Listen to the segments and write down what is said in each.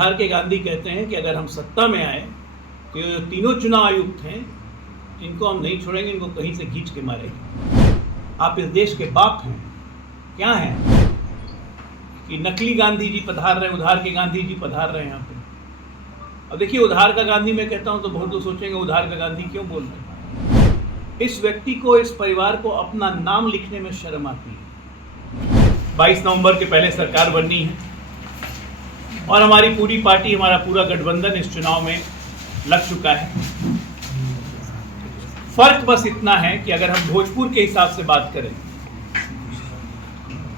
उधार के गांधी कहते हैं कि अगर हम सत्ता में आए तो ये जो तीनों चुनाव आयुक्त हैं इनको हम नहीं छोड़ेंगे, इनको कहीं से खींच के मारेंगे। आप इस देश के बाप हैं, क्या हैं कि नकली गांधी जी पधार रहे हैं, उधार के गांधी जी पधार रहे हैं यहाँ पे। अब देखिए, उधार का गांधी मैं कहता हूँ तो बहुत लोग सोचेंगे उधार का गांधी क्यों बोल रहे हैं। इस व्यक्ति को, इस परिवार को अपना नाम लिखने में शर्म आती है। 22 नवंबर के पहले सरकार बननी है और हमारी पूरी पार्टी, हमारा पूरा गठबंधन इस चुनाव में लग चुका है। फर्क बस इतना है कि अगर हम भोजपुर के हिसाब से बात करें,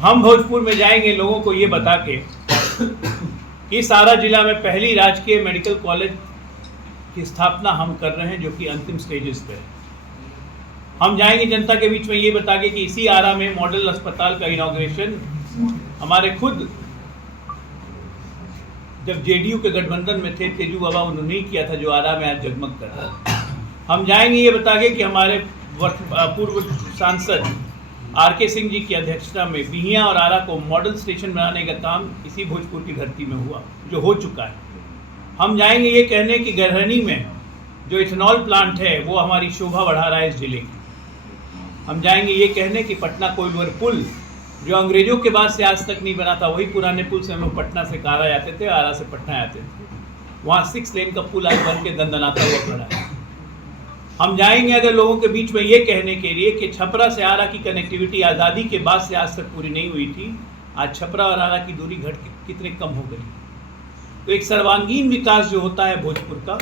हम भोजपुर में जाएंगे लोगों को ये बता के कि सारा जिला में पहली राजकीय मेडिकल कॉलेज की स्थापना हम कर रहे हैं, जो कि अंतिम स्टेजेस पे है। हम जाएंगे जनता के बीच में ये बता के कि इसी आरा में मॉडल अस्पताल का इनॉग्रेशन हमारे खुद जब जेडीयू के गठबंधन में थे तेजू बाबा, उन्होंने किया था, जो आरा में आज जगमग कर रहा है। हम जाएंगे ये बता के कि हमारे पूर्व सांसद आर.के. सिंह जी की अध्यक्षता में बिहिया और आरा को मॉडल स्टेशन बनाने का काम इसी भोजपुर की धरती में हुआ, जो हो चुका है। हम जाएंगे ये कहने कि गरहनी में जो इथेनॉल प्लांट है वो हमारी शोभा बढ़ा रहा है इस जिले की। हम जाएंगे ये कहने कि पटना कोइलवर पुल जो अंग्रेजों के बाद से आज तक नहीं बना था, वही पुराने पुल से हम लोग पटना से कारा जाते थे, आरा से पटना आते थे, वहाँ 6 लेन का पुल आज बन के दंदनाता हुआ खड़ा है। हम जाएंगे अगर लोगों के बीच में ये कहने के लिए कि छपरा से आरा की कनेक्टिविटी आज़ादी के बाद से आज तक पूरी नहीं हुई थी, आज छपरा और आरा की दूरी घट कितने कम हो गई। तो एक सर्वांगीण विकास जो होता है भोजपुर का,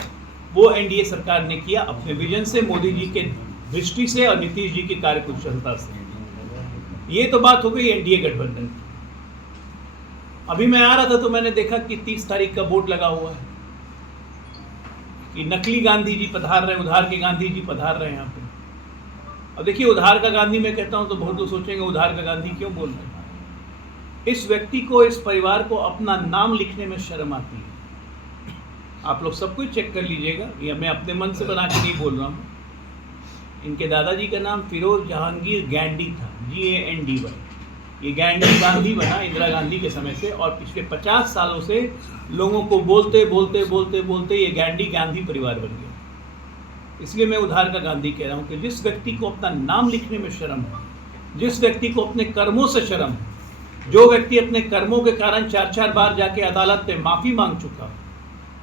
वो एनडीए सरकार ने किया अपने विजन से, मोदी जी के दृष्टि से और नीतीश जी की कार्यकुशलता से। ये तो बात हो गई एनडीए गठबंधन की। अभी मैं आ रहा था तो मैंने देखा कि 30 तारीख का बोर्ड लगा हुआ है कि नकली गांधी जी पधार रहे हैं, उधार के गांधी जी पधार रहे हैं यहाँ पे। अब देखिए, उधार का गांधी मैं कहता हूँ तो बहुत लोग सोचेंगे उधार का गांधी क्यों बोल रहे हैं। इस व्यक्ति को, इस परिवार को अपना नाम लिखने में शर्म आती है। आप लोग सब कुछ चेक कर लीजिएगा, ये मैं अपने मन से बना के नहीं बोल रहा हूँ। इनके दादाजी का नाम फिरोज जहांगीर गैंडी था, GANDY। ये गैंडी गांधी बना इंदिरा गांधी के समय से, और पिछले 50 सालों से लोगों को बोलते बोलते बोलते बोलते ये गैंडी गांधी परिवार बन गया। इसलिए मैं उधार का गांधी कह रहा हूँ कि जिस व्यक्ति को अपना नाम लिखने में शर्म है, जिस व्यक्ति को अपने कर्मों से शर्म है, जो व्यक्ति अपने कर्मों के कारण 4-4 बार जाके अदालत में माफ़ी मांग चुका,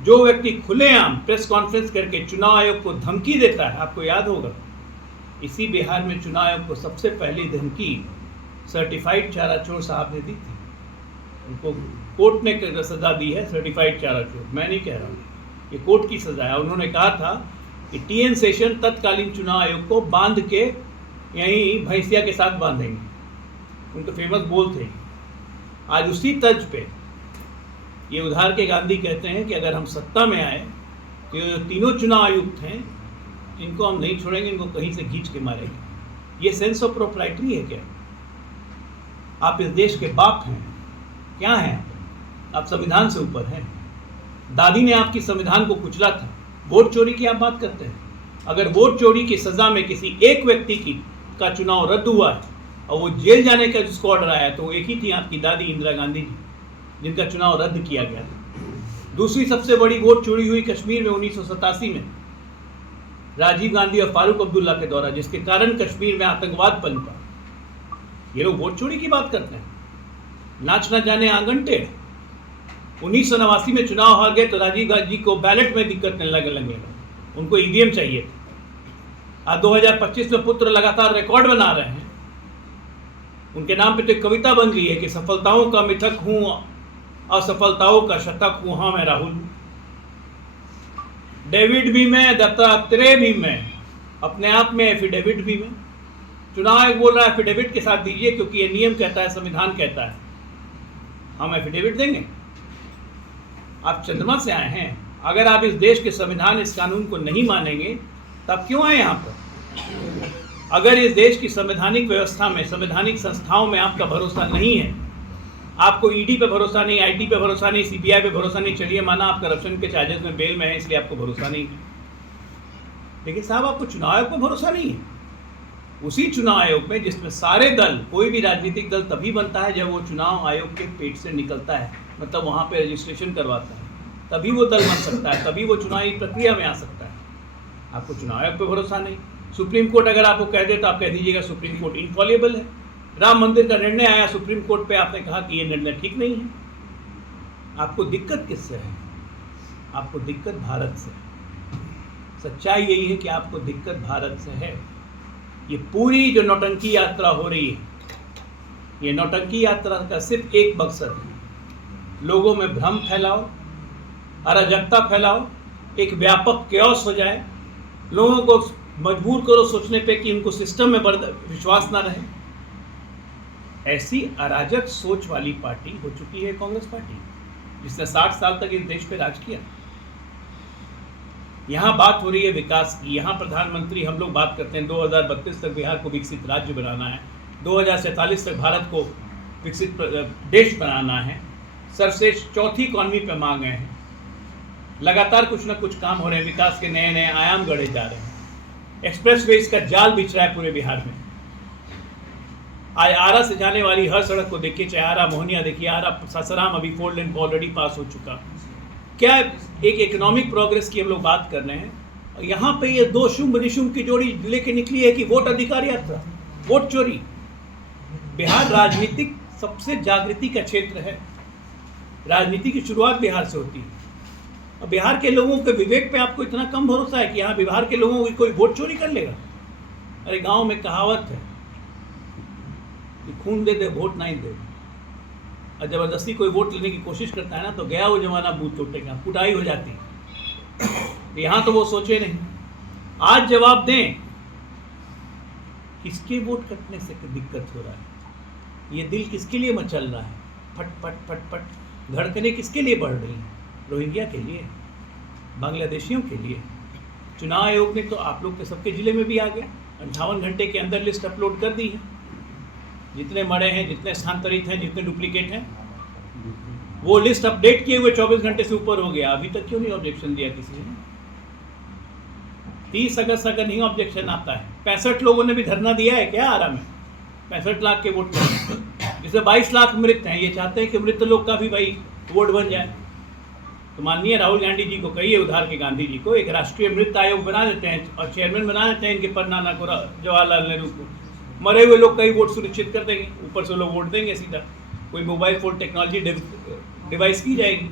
जो व्यक्ति खुलेआम प्रेस कॉन्फ्रेंस करके चुनाव आयोग को धमकी देता है। आपको याद होगा, इसी बिहार में चुनाव आयोग को सबसे पहली धमकी सर्टिफाइड चारा चोर साहब ने दी थी। उनको कोर्ट ने सजा दी है, सर्टिफाइड चारा चोर, मैं नहीं कह रहा हूँ, ये कोर्ट की सजा है। उन्होंने कहा था कि TN शेषन तत्कालीन चुनाव आयोग को बांध के यहीं भैंसिया के साथ बांधेंगे, उनके फेमस बोल थे। आज उसी तर्ज पे ये उधार के गांधी कहते हैं कि अगर हम सत्ता में आए तो ये जो तीनों चुनाव आयुक्त हैं इनको हम नहीं छोड़ेंगे, इनको कहीं से खींच के मारेंगे। ये सेंस ऑफ प्रोप्राइटरी है क्या? आप इस देश के बाप हैं, क्या हैं? आप संविधान से ऊपर हैं। दादी ने आपकी संविधान को कुचला था। वोट चोरी की आप बात करते हैं। अगर वोट चोरी की सजा में किसी एक व्यक्ति का चुनाव रद्द हुआ है और वो जेल जाने का जिसको ऑर्डर आया, तो वो एक ही थी, आपकी दादी इंदिरा गांधी जी, जिनका चुनाव रद्द किया गया था। दूसरी सबसे बड़ी वोट चोरी हुई कश्मीर में 1987 में राजीव गांधी और फारूक अब्दुल्ला के द्वारा, जिसके कारण कश्मीर में आतंकवाद पनपा। ये लोग वोट चोरी की बात करते हैं, नाच न जाने आंगन टेढ़। 1989 में चुनाव हार गए तो राजीव गांधी को बैलेट में दिक्कत लगने लगा, उनको EVM चाहिए था। आज 2025 में पुत्र लगातार रिकॉर्ड बना रहे हैं। उनके नाम पे तो एक कविता बन गई है कि सफलताओं का मिथक हूँ, असफलताओं का शतक हूँ, हाँ मैं राहुल। डेविड भी मैं, दत्तात्रेय भी मैं, अपने आप में एफिडेविट भी मैं। चुनाव आयोग बोल रहा है एफिडेविट के साथ दीजिए, क्योंकि ये नियम कहता है, संविधान कहता है। हम एफिडेविट देंगे? आप चंद्रमा से आए हैं। अगर आप इस देश के संविधान, इस कानून को नहीं मानेंगे तब क्यों आए यहाँ पर? अगर इस देश की संवैधानिक व्यवस्था में, संवैधानिक संस्थाओं में आपका भरोसा नहीं है, आपको ED पे भरोसा नहीं, IT पे भरोसा नहीं, CBI पे भरोसा नहीं, चलिए माना आप करप्शन के चार्जेस में बेल में है इसलिए आपको भरोसा नहीं है, लेकिन साहब आपको चुनाव आयोग पर भरोसा नहीं है। उसी चुनाव आयोग में जिसमें सारे दल, कोई भी राजनीतिक दल तभी बनता है जब वो चुनाव आयोग के पेट से निकलता है, मतलब वहाँ पे रजिस्ट्रेशन करवाता है। तभी वो दल बन सकता है, तभी वो चुनावी प्रक्रिया में आ सकता है। आपको चुनाव आयोग पे भरोसा नहीं। सुप्रीम कोर्ट अगर आपको कह दे तो आप कह दीजिएगा सुप्रीम कोर्ट इनफॉलिएबल है। राम मंदिर का निर्णय आया सुप्रीम कोर्ट पे, आपने कहा कि ये निर्णय ठीक नहीं है। आपको दिक्कत किससे है? आपको दिक्कत भारत से है। सच्चाई यही है कि आपको दिक्कत भारत से है। ये पूरी जो नौटंकी यात्रा हो रही है, ये नौटंकी यात्रा का सिर्फ एक मकसद है, लोगों में भ्रम फैलाओ, अराजकता फैलाओ, एक व्यापक क्योस हो जाए, लोगों को मजबूर करो सोचने पे कि उनको सिस्टम में विश्वास ना रहे। ऐसी अराजक सोच वाली पार्टी हो चुकी है कांग्रेस पार्टी, जिसने 60 साल तक इस देश पे राज किया। यहाँ बात हो रही है विकास की। यहाँ प्रधानमंत्री, हम लोग बात करते हैं 2032 तक बिहार को विकसित राज्य बनाना है, 2047 तक भारत को विकसित देश बनाना है, सर्वश्रेष्ठ चौथी इकॉनमी पे मांग हैं। लगातार कुछ ना कुछ काम हो रहे हैं, विकास के नए नए आयाम गढ़े जा रहे हैं। एक्सप्रेसवेज का जाल बिछ रहा है पूरे बिहार में। आज आरा से जाने वाली हर सड़क को देखिए, चाहे आरा मोहनिया देखिए, आरा सासाराम अभी 4 लेन ऑलरेडी पास हो चुका। क्या एक इकोनॉमिक प्रोग्रेस की हम लोग बात कर रहे हैं। यहाँ पे ये दो शुंभ निशुंभ की जोड़ी लेके निकली है कि वोट अधिकार यात्रा, वोट चोरी। बिहार राजनीतिक सबसे जागृति का क्षेत्र है। राजनीति की शुरुआत बिहार से होती है। और बिहार के लोगों के विवेक पे आपको इतना कम भरोसा है कि यहाँ बिहार के लोगों की कोई वोट चोरी कर लेगा। अरे गांव में कहावत है कि खून दे दे वोट नहीं दे, और जबरदस्ती कोई वोट लेने की कोशिश करता है ना तो गया वो जमाना बूथ टूटेगा, कुटाई हो जाती है। यहाँ तो वो सोचे नहीं। आज जवाब दें, किसके वोट कटने से दिक्कत हो रहा है? ये दिल किसके लिए मचल रहा है? फट फट फट फट धड़कने किसके लिए बढ़ रही हैं? रोहिंग्या के लिए, बांग्लादेशियों के लिए। चुनाव आयोग ने तो आप लोग के सबके जिले में भी आ गया, 58 घंटे के अंदर लिस्ट अपलोड कर दी है। जितने मरे हैं, जितने स्थानांतरित हैं, जितने डुप्लीकेट हैं, वो लिस्ट अपडेट किए हुए 24 घंटे से ऊपर हो गया। अभी तक क्यों नहीं ऑब्जेक्शन दिया किसी ने? 30 अगस्त अगर नहीं ऑब्जेक्शन आता है, 65 लोगों ने भी धरना दिया है क्या आरा में? 65 लाख के वोट, जिसमें 22 लाख मृत हैं। ये चाहते हैं कि मृत लोग का भी भाई वोट बन जाए। तो माननीय राहुल गांधी जी को कहिए, उधार के गांधी जी को, एक राष्ट्रीय मृत आयोग बना देते हैं और चेयरमैन बना देते हैं इनके परनाना को, जवाहरलाल नेहरू को। मरे हुए लोग का ही वोट सुनिश्चित कर देंगे, ऊपर से लोग वोट देंगे सीधा। कोई मोबाइल फोन टेक्नोलॉजी डिवाइस की जाएगी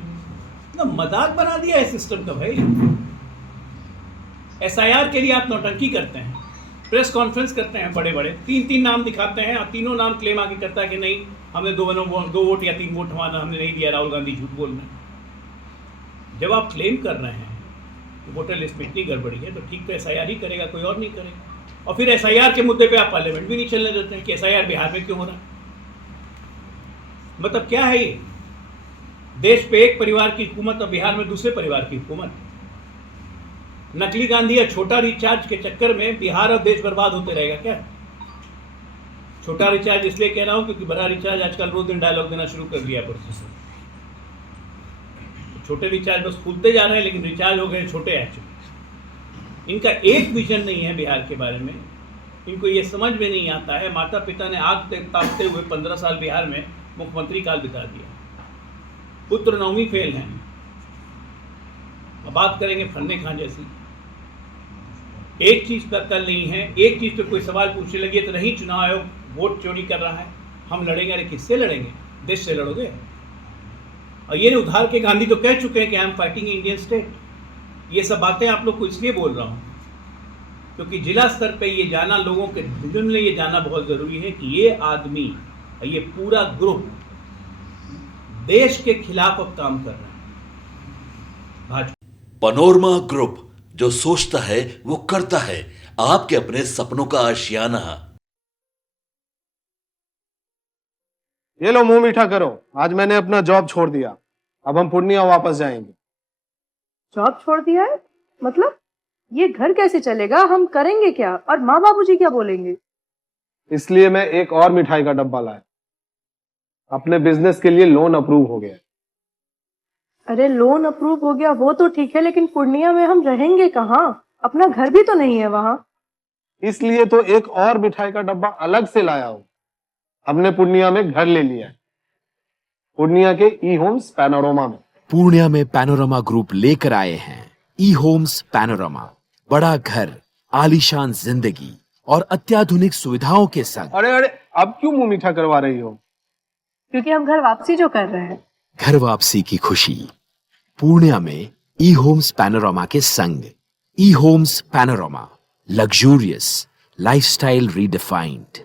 ना। मजाक बना दिया है सिस्टम का भाई। SIR के लिए आप नौटंकी करते हैं, प्रेस कॉन्फ्रेंस करते हैं बड़े बड़े, 3-3 नाम दिखाते हैं और तीनों नाम क्लेम आगे करता है कि नहीं हमने 2 वोट या 3 वोट हमारा हमने नहीं दिया, राहुल गांधी झूठ बोल रहे हैं। जब आप क्लेम कर रहे हैं कि वोटर लिस्ट में इतनी गड़बड़ी है तो ठीक तो SIR ही करेगा, कोई और नहीं करेगा। और फिर SIR के मुद्दे पे आप पार्लियामेंट भी नहीं चलने देते हैं कि SIR बिहार में क्यों हो रहा है। मतलब क्या है ये? देश पे एक परिवार की हुकूमत और बिहार में दूसरे परिवार की हुकूमत। नकली गांधी या छोटा रिचार्ज के चक्कर में बिहार और देश बर्बाद होते रहेगा क्या? छोटा रिचार्ज इसलिए कह रहा हूं क्योंकि बड़ा रिचार्ज आजकल रोज दिन डायलॉग देना शुरू कर दिया प्रोसेसर। छोटे रिचार्ज बस खुलते जा रहे हैं, लेकिन रिचार्ज हो गए छोटे एक्चुअली। इनका एक विजन नहीं है बिहार के बारे में। इनको ये समझ में नहीं आता है। माता पिता ने आग तापते हुए 15 साल बिहार में मुख्यमंत्री काल बिता दिया। पुत्र 9वीं फेल हैं। अब बात करेंगे फन्ने खां जैसी। एक चीज पर कल नहीं है, एक चीज पर कोई सवाल पूछने लगे तो नहीं चुनाव आयोग वोट चोरी कर रहा है, हम लड़ेंगे। अरे किससे लड़ेंगे? देश से लड़ोगे? और ये उधार के गांधी तो कह चुके हैं कि I am fighting Indian state. ये सब बातें आप लोग को इसलिए बोल रहा हूँ क्योंकि जिला स्तर पे ये जाना, लोगों के दिल में ये जाना बहुत जरूरी है कि ये आदमी, ये पूरा ग्रुप देश के खिलाफ अब काम कर रहा है। भाजपा पनोरमा ग्रुप, जो सोचता है वो करता है। आपके अपने सपनों का आशियाना। ये लो मुंह मीठा करो, आज मैंने अपना जॉब छोड़ दिया। अब हम पूर्णिया वापस जाएंगे। जॉब छोड़ दिया है? मतलब ये घर कैसे चलेगा? हम करेंगे क्या? और माँ बाबूजी क्या बोलेंगे? इसलिए मैं एक और मिठाई का डब्बा लाया। अपने बिजनेस के लिए लोन अप्रूव हो गया। अरे लोन अप्रूव हो गया वो तो ठीक है, लेकिन पूर्णिया में हम रहेंगे कहाँ? अपना घर भी तो नहीं है वहाँ। इसलिए तो एक और मिठाई का डब्बा अलग से लाया हूँ। हमने पूर्णिया में घर ले लिया है, पूर्णिया के ई होम्स पैनोरमा में। पूर्णिया में पैनोरमा ग्रुप लेकर आए हैं ई होम्स पैनोरमा। बड़ा घर, आलीशान जिंदगी और अत्याधुनिक सुविधाओं के संग। अरे अरे, अब क्यों मुंह मीठा करवा रही हो? क्योंकि हम घर वापसी जो कर रहे हैं। घर वापसी की खुशी पूर्णिया में ई होम्स पैनोरमा के संग। E Homes Panorama, luxurious lifestyle redefined.